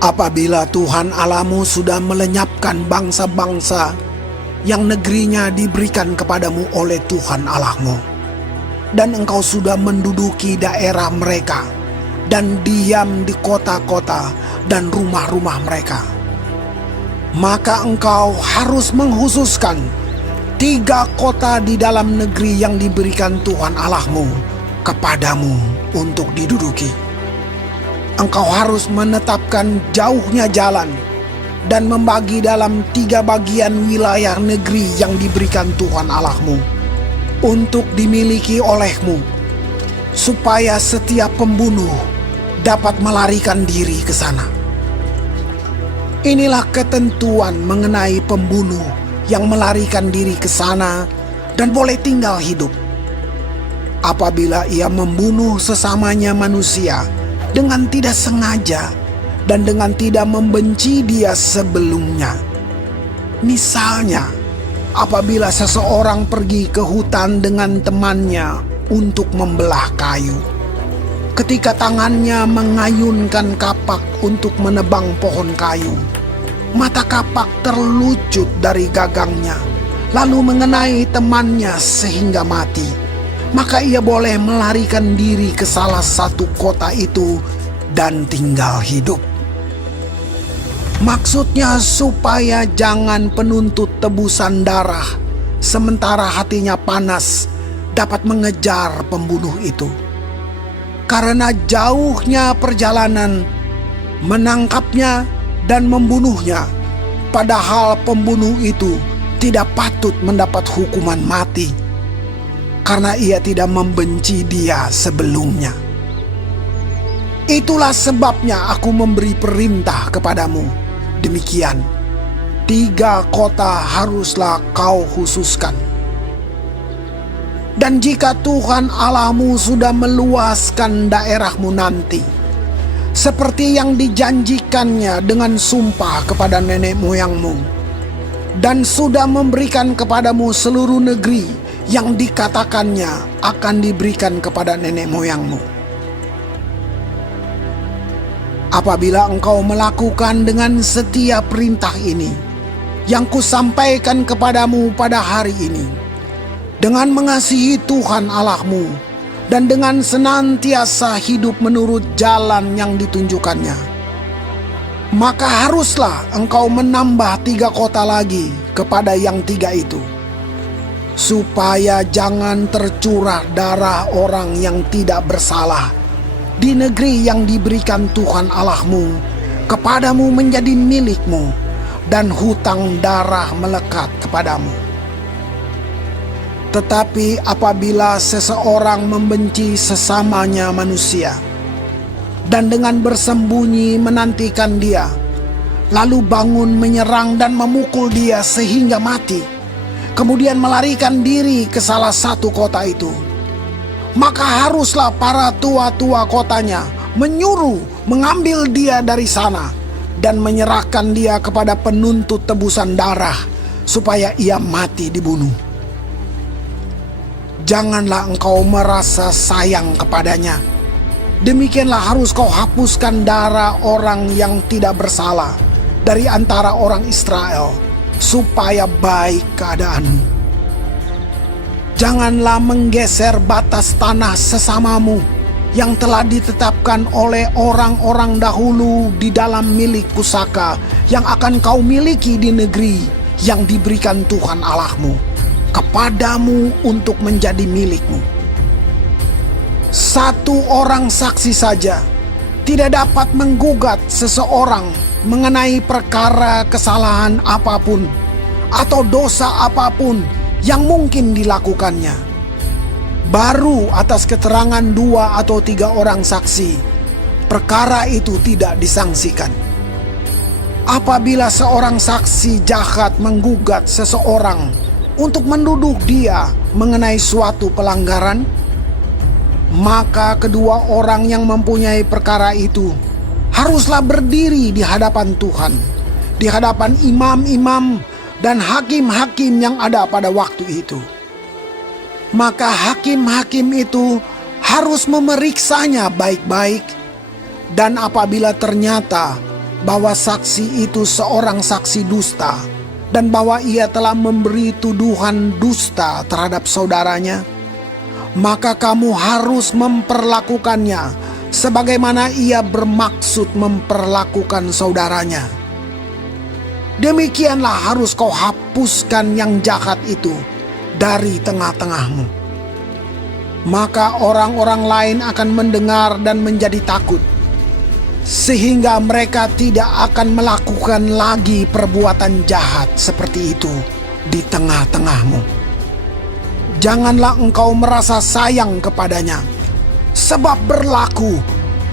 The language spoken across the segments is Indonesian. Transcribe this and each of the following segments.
Apabila Tuhan Allahmu sudah melenyapkan bangsa-bangsa yang negerinya diberikan kepadamu oleh Tuhan Allahmu, dan engkau sudah menduduki daerah mereka dan diam di kota-kota dan rumah-rumah mereka, maka engkau harus menghususkan 3 kota di dalam negeri yang diberikan Tuhan Allahmu kepadamu untuk diduduki. Engkau harus menetapkan jauhnya jalan dan membagi dalam 3 bagian wilayah negeri yang diberikan Tuhan Allahmu untuk dimiliki olehmu, supaya setiap pembunuh dapat melarikan diri ke sana. Inilah ketentuan mengenai pembunuh yang melarikan diri ke sana dan boleh tinggal hidup. Apabila ia membunuh sesamanya manusia dengan tidak sengaja dan dengan tidak membenci dia sebelumnya. Misalnya, apabila seseorang pergi ke hutan dengan temannya untuk membelah kayu, ketika tangannya mengayunkan kapak untuk menebang pohon kayu, mata kapak terlucut dari gagangnya, lalu mengenai temannya sehingga mati. Maka ia boleh melarikan diri ke salah satu kota itu dan tinggal hidup. Maksudnya supaya jangan penuntut tebusan darah sementara hatinya panas dapat mengejar pembunuh itu. Karena jauhnya perjalanan menangkapnya dan membunuhnya, padahal pembunuh itu tidak patut mendapat hukuman mati, karena ia tidak membenci dia sebelumnya. Itulah sebabnya aku memberi perintah kepadamu. Demikian, 3 kota haruslah kau khususkan. Dan jika Tuhan Allahmu sudah meluaskan daerahmu nanti, seperti yang dijanjikannya dengan sumpah kepada nenek moyangmu, dan sudah memberikan kepadamu seluruh negeri yang dikatakannya akan diberikan kepada nenek moyangmu. Apabila engkau melakukan dengan setia perintah ini yang kusampaikan kepadamu pada hari ini, dengan mengasihi Tuhan Allahmu dan dengan senantiasa hidup menurut jalan yang ditunjukkannya, maka haruslah engkau menambah 3 kota lagi kepada yang 3 itu, supaya jangan tercurah darah orang yang tidak bersalah di negeri yang diberikan Tuhan Allahmu kepadamu menjadi milikmu, dan hutang darah melekat kepadamu. Tetapi apabila seseorang membenci sesamanya manusia dan dengan bersembunyi menantikan dia, lalu bangun menyerang dan memukul dia sehingga mati, kemudian melarikan diri ke salah satu kota itu, maka haruslah para tua-tua kotanya menyuruh mengambil dia dari sana dan menyerahkan dia kepada penuntut tebusan darah supaya ia mati dibunuh. Janganlah engkau merasa sayang kepadanya. Demikianlah harus kau hapuskan darah orang yang tidak bersalah dari antara orang Israel, supaya baik keadaanmu. Janganlah menggeser batas tanah sesamamu yang telah ditetapkan oleh orang-orang dahulu di dalam milik pusaka yang akan kau miliki di negeri yang diberikan Tuhan Allahmu kepadamu untuk menjadi milikmu. 1 orang saksi saja tidak dapat menggugat seseorang mengenai perkara kesalahan apapun atau dosa apapun yang mungkin dilakukannya. Baru atas keterangan 2 atau 3 orang saksi, perkara itu tidak disangsikan. Apabila seorang saksi jahat menggugat seseorang untuk menduduh dia mengenai suatu pelanggaran, maka kedua orang yang mempunyai perkara itu haruslah berdiri di hadapan Tuhan, di hadapan imam-imam dan hakim-hakim yang ada pada waktu itu. Maka hakim-hakim itu harus memeriksanya baik-baik, dan apabila ternyata bahwa saksi itu seorang saksi dusta, dan bahwa ia telah memberi tuduhan dusta terhadap saudaranya, maka kamu harus memperlakukannya sebagaimana ia bermaksud memperlakukan saudaranya. Demikianlah harus kau hapuskan yang jahat itu dari tengah-tengahmu. Maka orang-orang lain akan mendengar dan menjadi takut, sehingga mereka tidak akan melakukan lagi perbuatan jahat seperti itu di tengah-tengahmu. Janganlah engkau merasa sayang kepadanya, sebab berlaku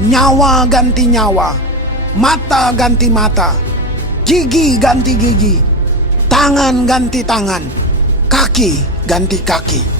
nyawa ganti nyawa, mata ganti mata, gigi ganti gigi, tangan ganti tangan, kaki ganti kaki.